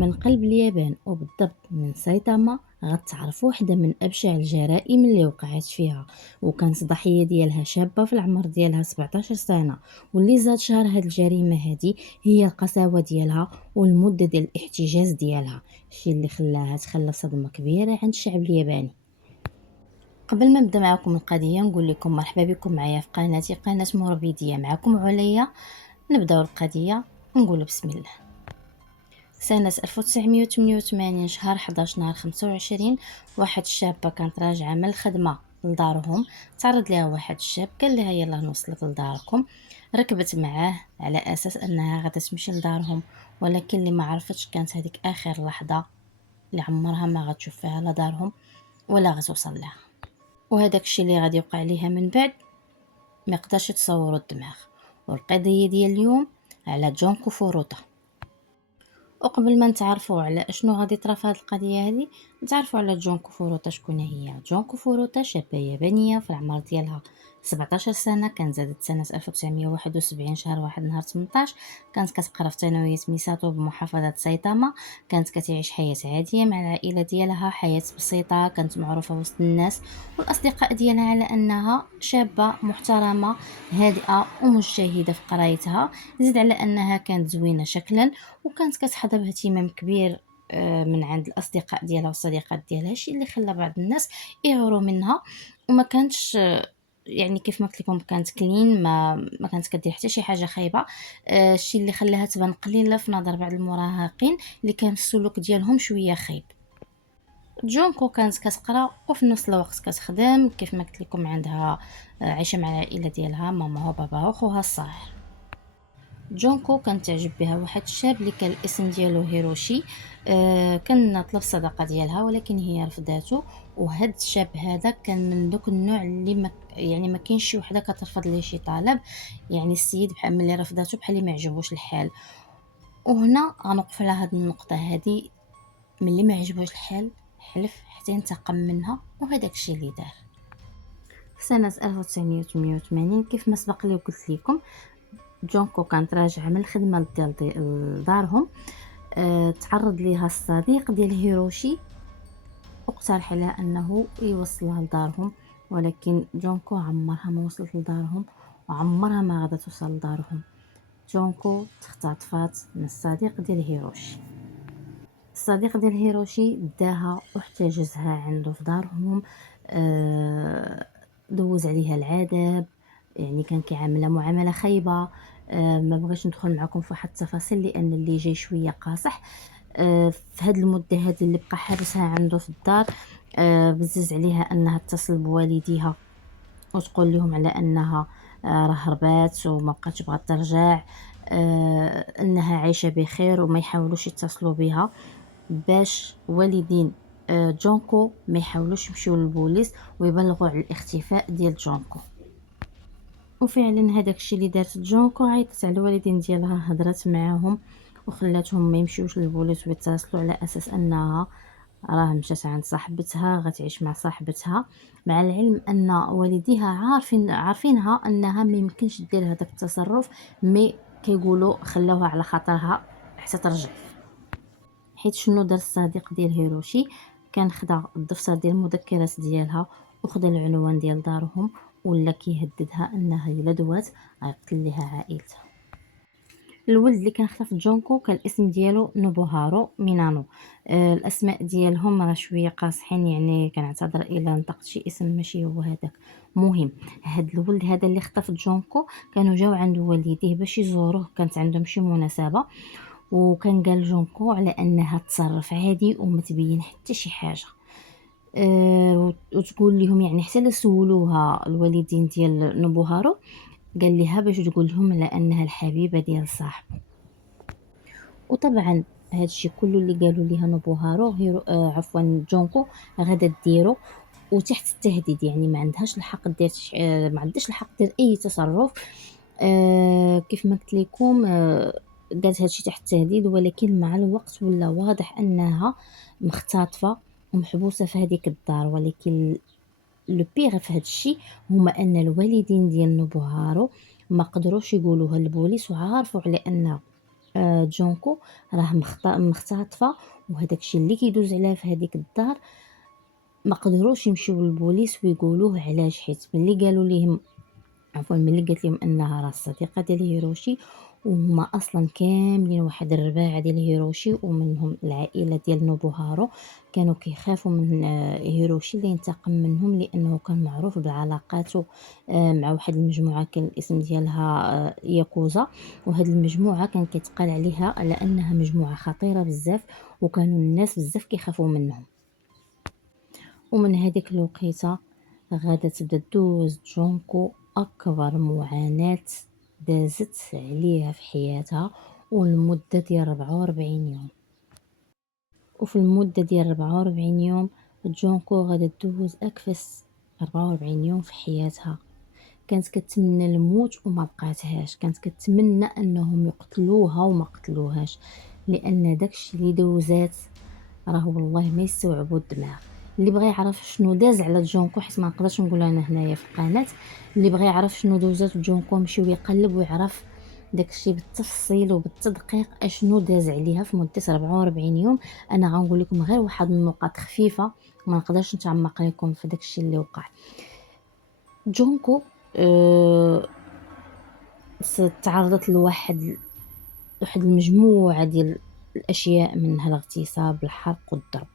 من قلب اليابان وبالضبط من سايتاما غتعرف واحدة من أبشع الجرائم اللي وقعت فيها، وكانت الضحية ديالها شابة في العمر ديالها 17 سنة. واللي زاد شهر هاد الجريمة هادي هي القساوة ديالها والمدة ديال الاحتجاز ديالها، الشي اللي خلاها تخلى صدمة كبيرة عند الشعب الياباني. قبل ما نبدا معكم القضية نقول لكم مرحبا بكم معايا في قناتي قناة موربيديا. معكم عليا. نبداو القضية ونقول بسم الله. سنة 1988 شهر 11 نهار 25 واحد الشابة كانت راجعة من الخدمة لدارهم، تعرض لها واحد الشاب قال لها يلا نوصلك لداركم. ركبت معاه على اساس انها غادا تمشي لدارهم، ولكن اللي ما عرفتش كانت هذيك اخر لحظة اللي عمرها ما غتشوف فيها لا دارهم ولا غتوصل لها. وهذاك الشيء اللي غادي يوقع ليها من بعد ما يقدرش تصوروا الدماغ. والقضية ديال اليوم على جونكو فوروتا. وقبل ما نتعرفوا على اشنو غادي يطرا في هذه القضيه هذه، نتعرفوا على جونكو فوروتا. شكون هي جونكو فوروتا؟ شابه يابانيه في العمر ديالها 17 سنه. كان زادت سنه 1971 شهر واحد نهار 18. كانت كتقرا في ثانويه ميساتو بمحافظه سايتاما. كانت كتعيش حياه عاديه مع العائله ديالها، حياه بسيطه، كانت معروفه وسط الناس والاصدقاء ديالها على انها شابه محترمه هادئه ومجتهده في قرايتها. زيد على انها كانت زوينه شكلا، وكانت كتحظى باهتمام كبير من عند الاصدقاء ديالها والصديقات ديالها، الشيء اللي خلى بعض الناس يغيروا منها. وما كانتش يعني كيف ما قلت لكم كانت كلين، ما كانت كدير حتى شي حاجه خايبه. الشيء اللي خلاها تبان قليله في نظر بعض المراهقين اللي كان السلوك ديالهم شويه خايب. جونكو كانت كتقرا وفي نفس الوقت كتخدم، كيف ما قلت لكم عندها عايشه مع العائله ديالها، ماماها وباباها وخوها الصغير. جونكو كان تعجب بها واحد الشاب اللي كان الاسم ديالو هيروشي. كان طلب الصداقه ديالها ولكن هي رفضاته. وهاد الشاب هذا كان من دوك النوع اللي ما كاينش شي وحده كترفض ليه شي طلب. يعني السيد بحال ملي رفضاته بحال اللي ما عجبوش الحال. وهنا غنوقف على هاد النقطه هادي. ملي ما عجبوش الحال حلف حتى ينتقم منها، وهذاك الشيء اللي دار. في سنه 1988 كيف ما سبق لي وقلت لكم، جونكو كانت راجعة من الخدمة ديال دارهم. تعرض ليها الصديق ديال هيروشي واقترح عليها انه يوصلها لدارهم، ولكن جونكو عمرها ما وصلت لدارهم وعمرها ما غادا توصل لدارهم. جونكو تختطفات من الصديق ديال هيروشي. الصديق ديال هيروشي داها واحتجزها عنده في دارهم. دوز عليها العذاب، يعني كان كيعاملها معامله خايبه. ما بغيتش ندخل معكم في واحد التفاصيل لان اللي جاي شويه قاصح. في هاد المده هذه اللي بقى حابسها عنده في الدار، بزز عليها انها تتصل بوالديها وتقول لهم على انها راه هربات وما بقاتش تبغى ترجع. انها عايشه بخير وما يحاولوش يتصلوا بها باش والدين جونكو ما يحاولوش يمشيو للبوليس ويبلغوا على الاختفاء ديال جونكو. وفعلا هذاك الشيء اللي دارت جونكو، عيطت على الوالدين ديالها، هضرت معاهم وخلاتهم ما يمشيوش للبوليس ويتصلوا على اساس انها راه مشات عند صاحبتها غتعيش مع صاحبتها، مع العلم ان والديها عارفينها انها ما يمكنش دير هذاك التصرف. مي كيقولوا خلاوها على خاطرها حتى ترجع. حيت شنو دار الصديق ديال هيروشي؟ كان خدا الدفتر ديال المذكرات ديالها وخدا العنوان ديال دارهم، ولا كيهددها انها الا دوات غيقتل ليها عائلتها. الولد اللي كان خطف جونكو كان الاسم ديالو نوبوهارو مينانو. الاسماء ديالهم راه شويه قاصحين، يعني كنعتذر الا نطقت شي اسم ماشي هو هذاك. مهم، هاد الولد هذا اللي خطف جونكو كانوا جاو عند والديه باش يزوروه، كانت عندهم شي مناسبه. وكان قال جونكو على انها تصرف عادي وما تبين حتى شي حاجه. وتقول لهم يعني حتى لا سولوها الوالدين ديال نوبوهارو قال لها باش تقول لهم على انها الحبيبه ديال صاحبه. وطبعا هادشي كله اللي قالوا ليها نوبوهارو هيرو عفوا جونكو غادا ديرو وتحت التهديد، يعني ما عندهاش الحق دير ما عندهاش الحق دير اي تصرف. كيف ما قلت لكم دارت هادشي تحت التهديد، ولكن مع الوقت ولا واضح انها مختطفه ومحبوسه في هذيك الدار. ولكن لو بيغ في هادشي هما ان الوالدين ديال نوبوهارو ما قدروش يقولوها للبوليس، وعارفوا على ان جونكو راه مختطفة، وهداك الشيء اللي كيدوز عليها في هاديك الدار ما قدروش يمشيو للبوليس ويقولوه علاش، حيت ملي قالوا ليهم، عفوا ملي قالت لهم انها راه الصديقه ديال هيروشي، وهما اصلا كاملين واحد الرباعه ديال هيروشي ومنهم العائله ديال نوبوهارو، كانوا كيخافوا من هيروشي اللي ينتقم منهم، لانه كان معروف بعلاقاته مع واحد المجموعه كان الاسم ديالها ياكوزا. وهاد المجموعه كان كيتقال عليها على انها مجموعه خطيره بزاف، وكانوا الناس بزاف كيخافوا منهم. ومن هذيك الوقيته غادا تبدا دوز جونكو أكبر معاناة دازت عليها في حياتها، والمدة ديال 44 يوم. وفي المدة ديال 44 يوم جونكو غادا دوز أكفس 44 يوم في حياتها. كانت كتمنى الموت وما بقاتهاش، كانت كتمنى انهم يقتلوها وما قتلوهاش، لان داكشي اللي دوزات راه والله ما يستوعبوا الدماغ. اللي بغى يعرف شنو داز على جونكو، حيت ما نقدرش نقول انا هنايا في القناه، اللي بغى يعرف شنو دوزات جونكو يمشي ويقلب ويعرف داكشي بالتفصيل وبالتدقيق اشنو داز عليها في مده 44 يوم. انا غنقول لكم غير واحد النقاط خفيفه، ما نقدرش نتعمق لكم في داكشي اللي وقع. جونكو تعرضت لواحد المجموعة ديال الأشياء، منها الاغتصاب، الحرق والضرب.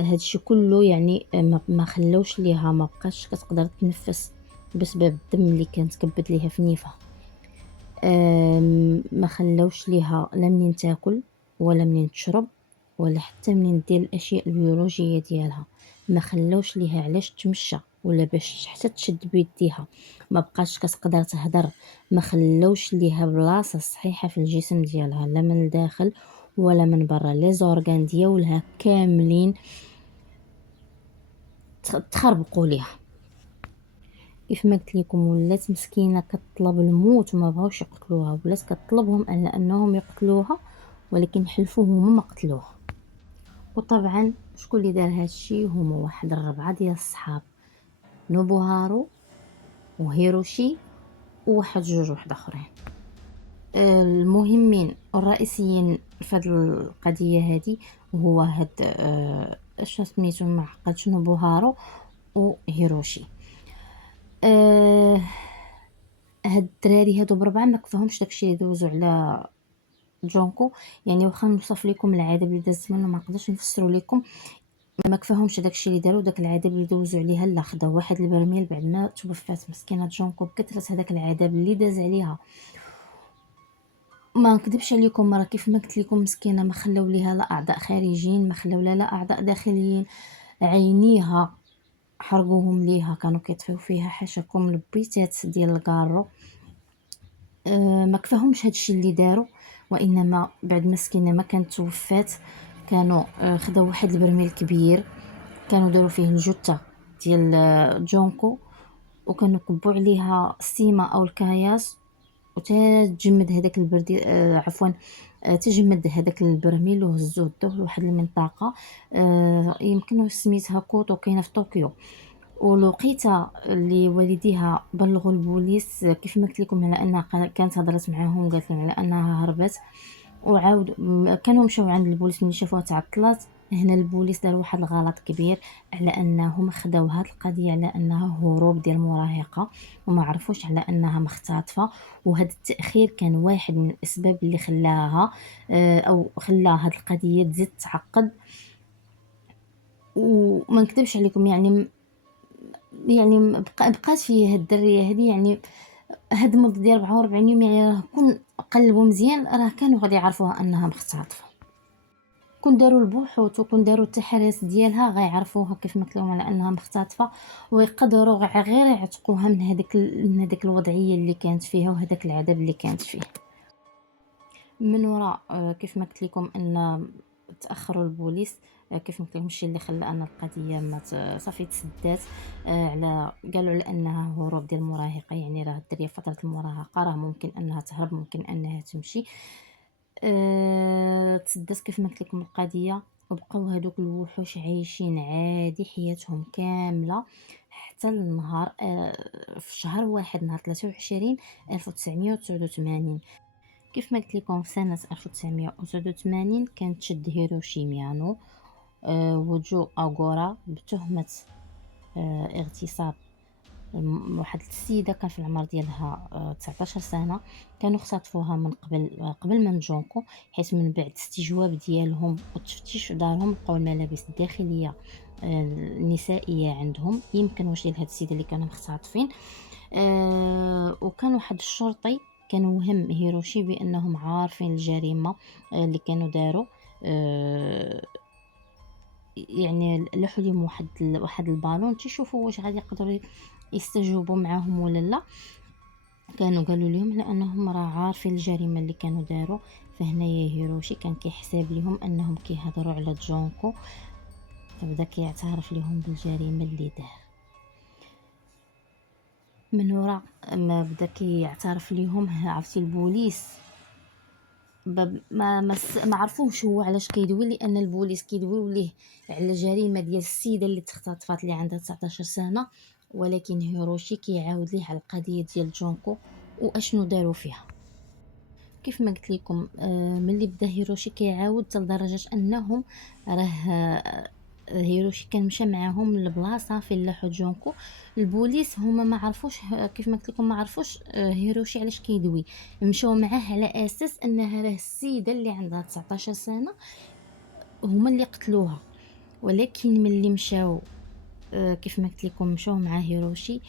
هادشي كله يعني ما خلاوش ليها، ما بقاش كتقدر تنفس بسبب الدم اللي كانت كبد ليها في نيفها. ما خلاوش ليها لا منين تاكل ولا منين تشرب ولا حتى منين دير الاشياء البيولوجيه ديالها. ما خلاوش ليها علاش تمشى ولا باش حتى تشد بيديها، ما بقاش كتقدر تهدر. ما خلاوش ليها بلاصه صحيحه في الجسم ديالها، لا من الداخل ولا من برا. لي زورغان ديالها كاملين تخربقوا ليها. كيف ما قلت لكم ولات مسكينه كطلب الموت وما بغاوش يقتلوها، ولات كطلبهم على انهم يقتلوها، ولكن حلفوا هما ما قتلوها. وطبعا شكون اللي دار هادشي؟ هما واحد الربعه ديال الصحاب، نوبوهارو وهيروشي وواحد جوج واحد اخرين. المهمين الرئيسيين في هاد القضيه هادي هو هاد اش سميتو ما عقلتش، نوبوهارو وهيروشي. هاد الدراري هادو بربعه ما كفاهمش داكشي اللي دوزو على جونكو. يعني واخا نوصف لكم العذاب اللي دازت منه ما نقدرش نفسروا لكم، ما كفاهمش داكشي اللي داروا، داك العذاب اللي دوزو عليها. لا خداو واحد البرميل بعد ما توفات مسكينه جونكو بكثره هذاك العذاب اللي داز عليها. ما نكذبش عليكم، راه كيف ما قلت لكم مسكينه ما خلاو ليها لا اعضاء خارجيين، ما خلاو لها لا اعضاء داخليين. عينيها حرقوهم ليها، كانوا كيطفيو فيها حاشاكم البيتات ديال الكارو. ما كفاهمش هادشي اللي داروا، وانما بعد مسكينه ما كانت توفات كانوا خداو واحد البرميل كبير، كانوا داروا فيه الجثه ديال جونكو، وكانوا كبوا عليها السيما او الكاياس، وتجمد هذاك البردي عفوا تجمد هذاك البرميل وهزوه دوه لواحد المنطقه يمكن سميتها كوتو، كاينه في طوكيو. ولقيتها اللي والديها بلغوا البوليس، كيف ما قلت لكم على انها كانت هضرت معاهم وقالت لهم على انها هربت. وعاود كانوا مشاو عند البوليس ملي شافوها تعطلات. هنا البوليس دار واحد الغلط كبير، على انهم خداو هاد القضيه على انها هروب ديال مراهقه، وما عرفوش على انها مختطفه. وهذا التاخير كان واحد من الاسباب اللي خلاها او خلى هاد القضيه تزيد تعقد. وما نكذبش عليكم، يعني بقات فيه هاد الدريه هادي، يعني هاد المده ديال 44 يوم، يعني راه كون قلبوا مزيان راه كانوا غادي يعرفوها انها مختطفه. كون داروا البحوث وكون داروا التحريات ديالها غيعرفوها كيف ما قلت لهم على انها مختطفه، ويقدروا غير يعتقوها من هذيك الوضعيه اللي كانت فيها وهذاك العذاب اللي كانت فيه. من وراء كيف ما قلت لكم ان تاخروا البوليس، كيف ما قلت لكم الشيء اللي خلى ان القضيه ما صافي تسدات على قالوا على انها هروب ديال المراهقه. يعني راه الدريه فتره المراهقه راه ممكن انها تهرب، ممكن انها تمشي. تسدات كيف ما قلت لكم القضيه، وبقاو هادوك الوحوش عايشين عادي حياتهم كامله حتى النهار في شهر واحد، نهار 23 1989. كيف ما قلت لكم في سنة 1989 كانت تشد هيروشي ميانو وجو أغورا بتهمة اغتصاب واحد السيدة كان في العمر ديالها 19 سنة. كانوا اختطفوها من قبل من جونكو، حيت من بعد استجواب ديالهم والتفتيش في دارهم لقاو الملابس الداخلية النسائية عندهم يمكن واش ديال هاد السيدة اللي كانوا مختطفين. وكان واحد الشرطي كان وهم هيروشي بأنهم عارفين الجريمة اللي كانوا داروا. آه، يعني لوحوا لهم واحد البالون تيشوفوا واش غادي يقدروا يستجوبوا معاهم ولا لا. كانوا قالوا لهم لانهم راه عارفين الجريمه اللي كانوا داروا. فهنايا هيروشي كان كيحساب لهم انهم كيهضروا على جونكو، فبدا كيعترف لهم بالجريمه اللي دار. من وراء ما بدا كيعترف لهم عرفتي البوليس ما عرفوش هو علاش كيدوي، لان البوليس كيدويو ليه على جريمه ديال السيده اللي تختطفات اللي عندها 19 سنه، ولكن هيروشي كيعاود ليه على القضيه ديال جونكو واشنو داروا فيها. كيف ما قلت لكم ملي بدا هيروشي كيعاود حتى لدرجه انهم راه هيروشي كان مشى معاهم لبلاصه فين لاحو جونكو. البوليس هما ما عرفوش كيف ما قلت لكم ما عرفوش هيروشي علاش كيدوي. مشاو معاه على اساس انها راه السيده اللي عندها 19 سنه هما اللي قتلوها. ولكن ملي مشاو كيف ما قلت لكم مشاو مع هيروشي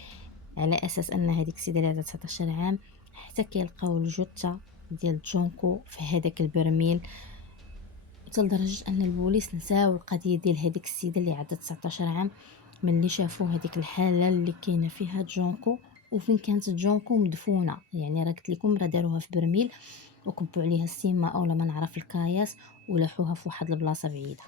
على اساس ان هذيك السيده اللي عندها 19 عام، حتى كيلقاو الجثه ديال جونكو في هذاك البرميل. حتى لدرجه ان البوليس نساو القضيه ديال هذيك السيده اللي عندها 19 عام ملي شافوا هذيك الحاله اللي كاينه فيها جونكو وفين كانت جونكو مدفونه. يعني راه قلت لكم راه داروها في برميل وكبوا عليها السيمه اولا ما نعرف الكاياس ولاحوها في واحد البلاصه بعيده.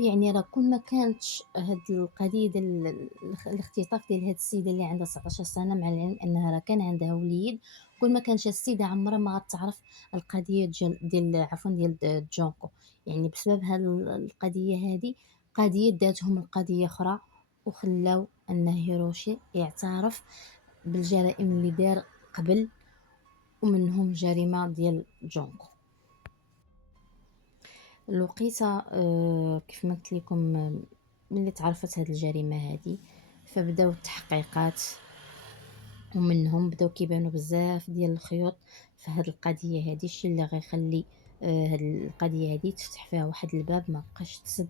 يعني راه كل ما كانتش هاد القضيه ديال الاختطاف ديال هاد السيده اللي عندها 19 سنه، مع العلم انها راه كان عندها وليد، كل ما كانت السيده عمرها ما غتعرف القضيه ديال عفوا ديال جونكو. يعني بسبب هاد القضيه هذه قضيه داتهم القضيه اخرى وخلاو ان هيروشي يعترف بالجرائم اللي دار قبل ومنهم جريمه ديال جونكو. الوقيته كيف ما قلت لكم ملي تعرفت هاد الجريمه هذه فبداو التحقيقات، ومنهم بداو كيبانوا بزاف ديال الخيوط في هاد القضيه هذه، الشيء اللي غيخلي هاد القضيه هذه تفتح فيها واحد الباب ما بقاش تسد.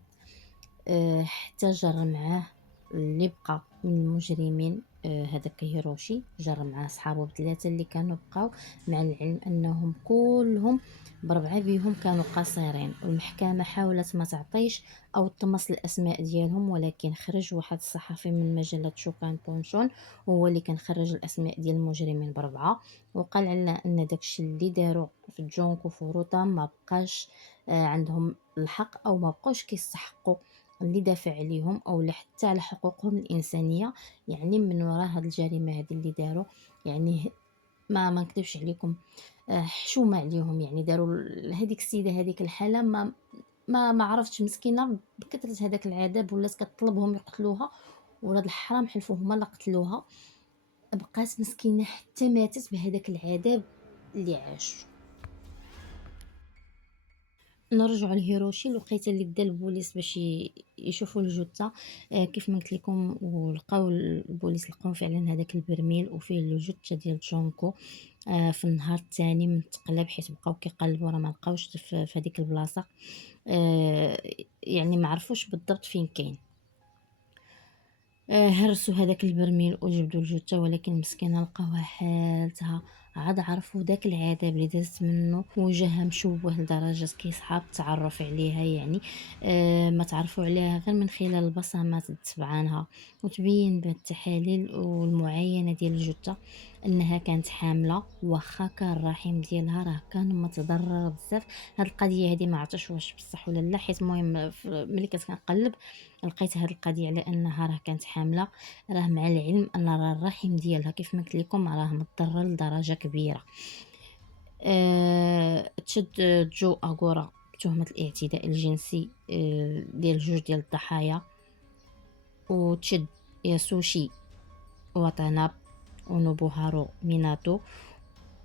حتى جر معاه اللي بقى من المجرمين هذاك هيروشي، جر معاه صحابه بثلاثه اللي كانوا بقاو، مع العلم انهم كلهم بربعه بيهم كانوا قصيرين. والمحكمه حاولت ما تعطيش او تطمس الاسماء ديالهم، ولكن خرج واحد الصحفي من مجله شوكان بونشون هو اللي كان خرج الاسماء ديال المجرمين بربعه، وقال على ان داكشي اللي داروا في جونكو وفوروتا ما بقاش عندهم الحق او ما بقوش كيستحقوا اللي دافع عليهم او حتى على حقوقهم الانسانيه. يعني من وراء هاد الجريمه هذه اللي داروا، يعني ما نكذبش عليكم حشومه عليهم. يعني داروا هذيك السيده هذيك الحاله ما عرفتش مسكينه بكثره هذاك العذاب ولات كطلبهم يقتلوها، ولاد الحرام حلفوا هما اللي قتلوها. بقات مسكينه حتى ماتت بهذاك العذاب اللي عاشوا. نرجع لهيروشي، الوقيته اللي بدا البوليس باش يشوفوا الجثه كيف ما قلت لكم، ولقاو البوليس لقاو فعلا هذاك البرميل وفيه الجثه ديال جونكو. في النهار الثاني من التقلب، حيت بقاو كيقلبوا راه ما لقاوش في هذيك البلاصه. يعني ما عرفوش بالضبط فين كاين. هرسوا هذاك البرميل وجبدوا الجثه، ولكن مسكينه لقاوها حالتها. عاد عرفوا داك العذاب اللي دازت منه، وجهها مشوه لدرجه كيصعب التعرف عليها. يعني ما تعرفوا عليها غير من خلال البصمات تبعانها. وتبين بالتحاليل والمعاينه ديال الجثه انها كانت حامله، واخا كان الرحم ديالها راه كان متضرر بزاف. هاد القضيه هذه ما عرفتش واش بصح ولا لا، حيت المهم ملي كنت كنقلب لقيت هاد القضيه على انها راه كانت حامله، راه مع العلم ان راه الرحم ديالها كيف ما قلت لكم راه متضرر لدرجه كبيره. تشد جو اغورا بتهمه الاعتداء الجنسي ديال جوج ديال الضحايا، وتشد ياسوشي واتاناب ونوبوهارو ميناتو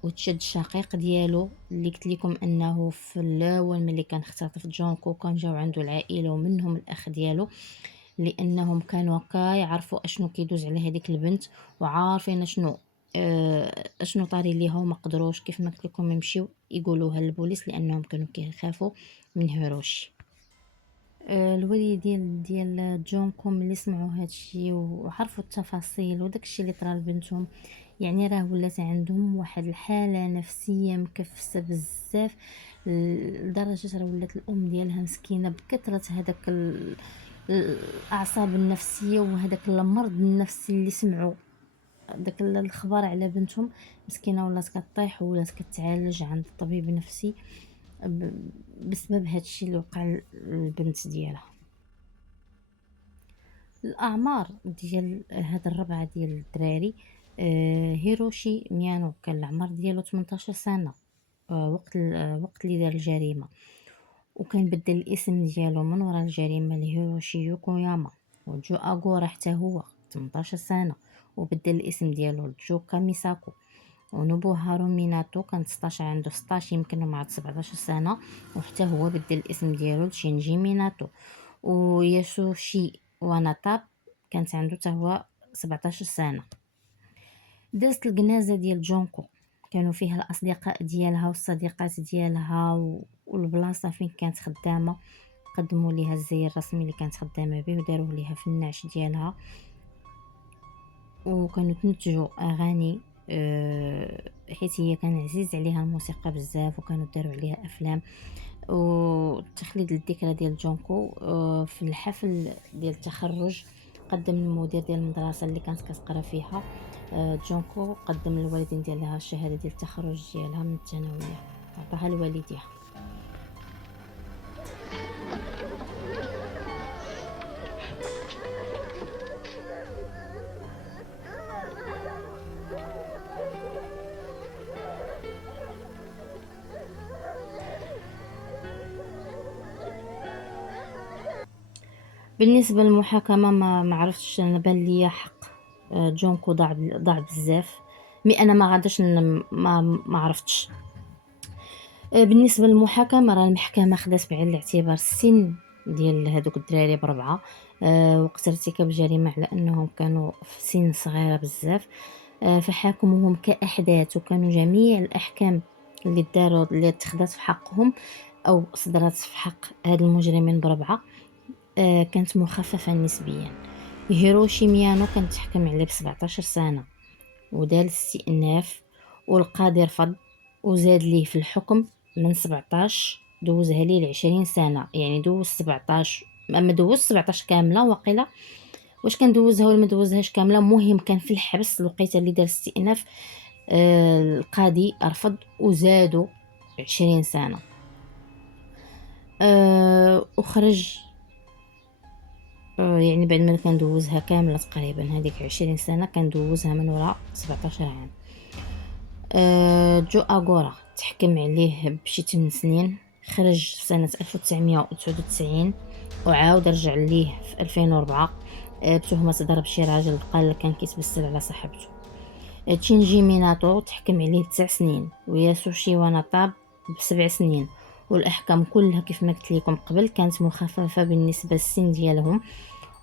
وتشد الشقيق ديالو اللي قلت لكم انه في الاول ملي كان اختطف جونكو كان جاو عنده العائله ومنهم الاخ ديالو، لانهم كانوا هكا يعرفوا اشنو كيدوز على هذيك البنت وعارفين اشنو طاري ليها وما قدروش كيف ما قلت لكم يمشيو يقولوها للبوليس لانهم كانوا كيخافوا من هيروشي. الوالد ديال جونكو ملي سمعوا هادشي وعرفوا التفاصيل وداكشي اللي طرا لبنتهم، يعني راه ولات عندهم واحد الحاله نفسيه مكفسه بزاف، لدرجه راه ولات الام ديالها مسكينه بكثره هذاك الاعصاب النفسيه وهذاك المرض النفسي اللي سمعوا داك الخبر على بنتهم، مسكينه ولات كطيح وولات كتعالج عند الطبيب النفسي بسبب هادشي اللي وقع للبنت ديالها. الاعمار ديال هاد الربعه ديال الدراري، هيروشي ميانو كان العمر ديالو 18 سنه وقت اللي دار الجريمه، وكان بدل الاسم ديالو من وراء الجريمه لهيروشي يوكوياما. وجو اغورا حتى هو 18 سنه وبدل الاسم ديالو لجو كاميساكو. ونوبوهارو ميناتو كان 16 عنده 16 يمكن مع 17 سنه وحتى هو بدل الاسم ديالو لشينجي ميناتو. وياسوشي واناتاب كانت عنده حتى هو 17 سنه. دازت الجنازه ديال جونكو كانوا فيها الاصدقاء ديالها والصديقات ديالها والبلاصه فين كانت خدامه، قدموا ليها الزي الرسمي اللي كانت خدامه به وداروا ليها في النعش ديالها، وكانوا تنتجوا اغاني حيت هي كان عزيز عليها الموسيقى بزاف وكانوا داروا عليها افلام. وتخليد الذكرى ديال جونكو في الحفل ديال التخرج قدم المدير ديال المدرسه اللي كانت كتقرا فيها جونكو، قدم للوالدين ديالها الشهاده ديال التخرج ديالها من الثانويه، عطاها لوالديها. بالنسبه للمحاكمه ما عرفتش، انا بان ليا حق جونكو ضاع بزاف، مي انا ما غاداش ما عرفتش. بالنسبه للمحاكمه راه المحكمه خدات بعين الاعتبار السن ديال هادوك الدراري بربعه وقت ارتكاب الجريمه على انهم كانوا في سن صغيره بزاف، فحاكموهم كاحداث، وكانوا جميع الاحكام اللي اتخذت في حقهم او صدرت في حق هاد المجرمين بربعه كانت مخففه نسبيا. هيروشي ميانو كانت تحكم عليه ب17 سنه ودار الاستئناف، والقاضي رفض وزاد ليه في الحكم من 17 دوزها ليه ل20 سنه، يعني دوز 17 ما دوز 17 كامله وقيله، واش كان دوزها ولا ما دوزهاش كامله، مهم كان في الحبس الوقيته اللي دار الاستئناف القاضي رفض وزادوا 20 سنه. وخرج يعني بعد ما كان دوزها كامله تقريبا هذيك 20 سنه كان دوزها من وراء 17 عام. جو اغورا تحكم عليه بشي 8 سنين، خرج في سنه 1999 وعاود رجع ليه في 2004 بتهمه ضرب شي راجل قال كان كيتبسل على صاحبته. تشينجي ميناتو تحكم عليه 9 سنين، وياسوشي واناتاب ب7 سنين، والاحكام كلها كيف ما قلت لكم قبل كانت مخففه بالنسبه للسن ديالهم.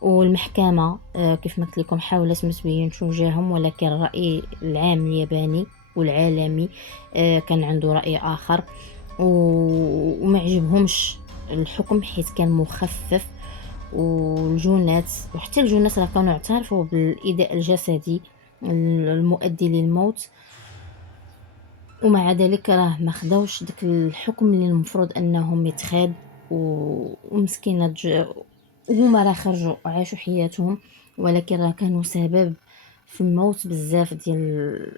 والمحكمه كيف ما قلت لكم حاولت ما تبينش وجههم، ولكن الراي العام الياباني والعالمي كان عنده راي اخر وما عجبهمش الحكم حيت كان مخفف، والجونات وحتى الجونات راه كانوا اعترفوا بالايذاء الجسدي المؤدي للموت، ومع ذلك راه ما خداوش داك الحكم اللي المفروض انهم يتخاد. ومسكينه وهما راه خرجوا وعاشوا حياتهم، ولكن راه كانوا سبب في الموت بزاف ديال،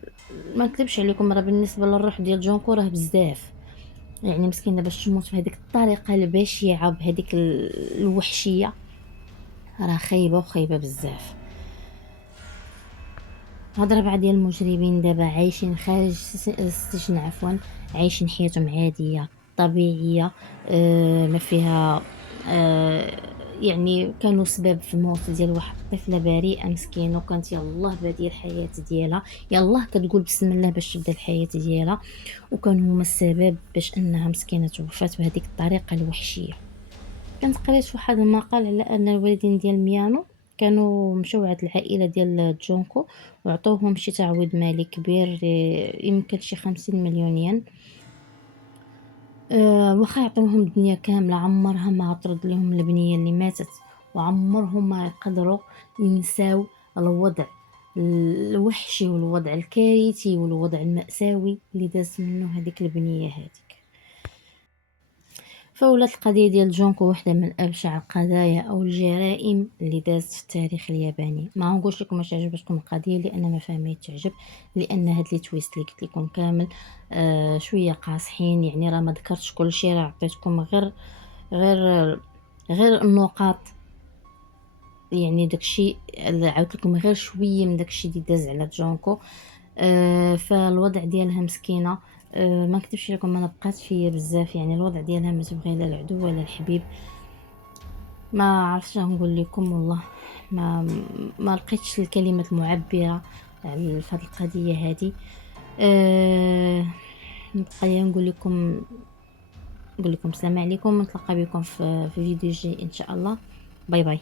ما نكذبش عليكم راه بالنسبه للروح ديال جونكو راه بزاف، يعني مسكينه باش تموت بهذيك الطريقه البشعه بهذيك الوحشيه راه خايبه وخايبه بزاف. هاد ربعه ديال المجرمين دابا عايشين خارج السجن، عفوا عايشين حياتهم عاديه طبيعيه ما فيها يعني كانوا سبب في الموت ديال واحد الطفلة بريئة مسكينة، وكانت يلاه بادية الحياة ديالها، يلاه كتقول بسم الله باش تبدا الحياة ديالها، وكانوا هما السبب باش أنها مسكينة توفات بهذيك الطريقة الوحشية. كنت قريت في واحد المقال على أن الوالدين ديال ميانو كانوا مشاو عند العائلة ديال جونكو وعطوهم شي تعويض مالي كبير، يمكن شي 50 مليون ين. واخا يعطيوهم الدنيا كاملة عمرها ما غترد لهم البنية اللي ماتت، وعمرهم ما يقدروا ينساو الوضع الوحشي والوضع الكارثي والوضع المأساوي اللي دازت منه هذيك البنية هذيك. فولات القضية ديال جونكو واحدة من أبشع القضايا أو الجرائم اللي دازت في التاريخ الياباني. ما غنقولش لكم واش عجبتكم القضية لأن ما فهميت تعجب، لأن هاد لي تويست اللي قلت لكم كامل شوية قاصحين، يعني راه ما ذكرتش كلشي، راه عطيتكم غير غير النقاط، يعني داكشي عاودت لكم غير شويه من داكشي اللي داز على جونكو. فالوضع ديالها مسكينه، ما نكتبش لكم انا بقات فيا بزاف، يعني الوضع ديالها ما تبغي لا العدو ولا الحبيب، ما عرفتش نقول لكم والله، ما لقيتش الكلمات المعبره على هذه القضيه هذه. نبقى نقول لكم السلام عليكم، نتلاقى بكم في فيديو جاي ان شاء الله. باي باي.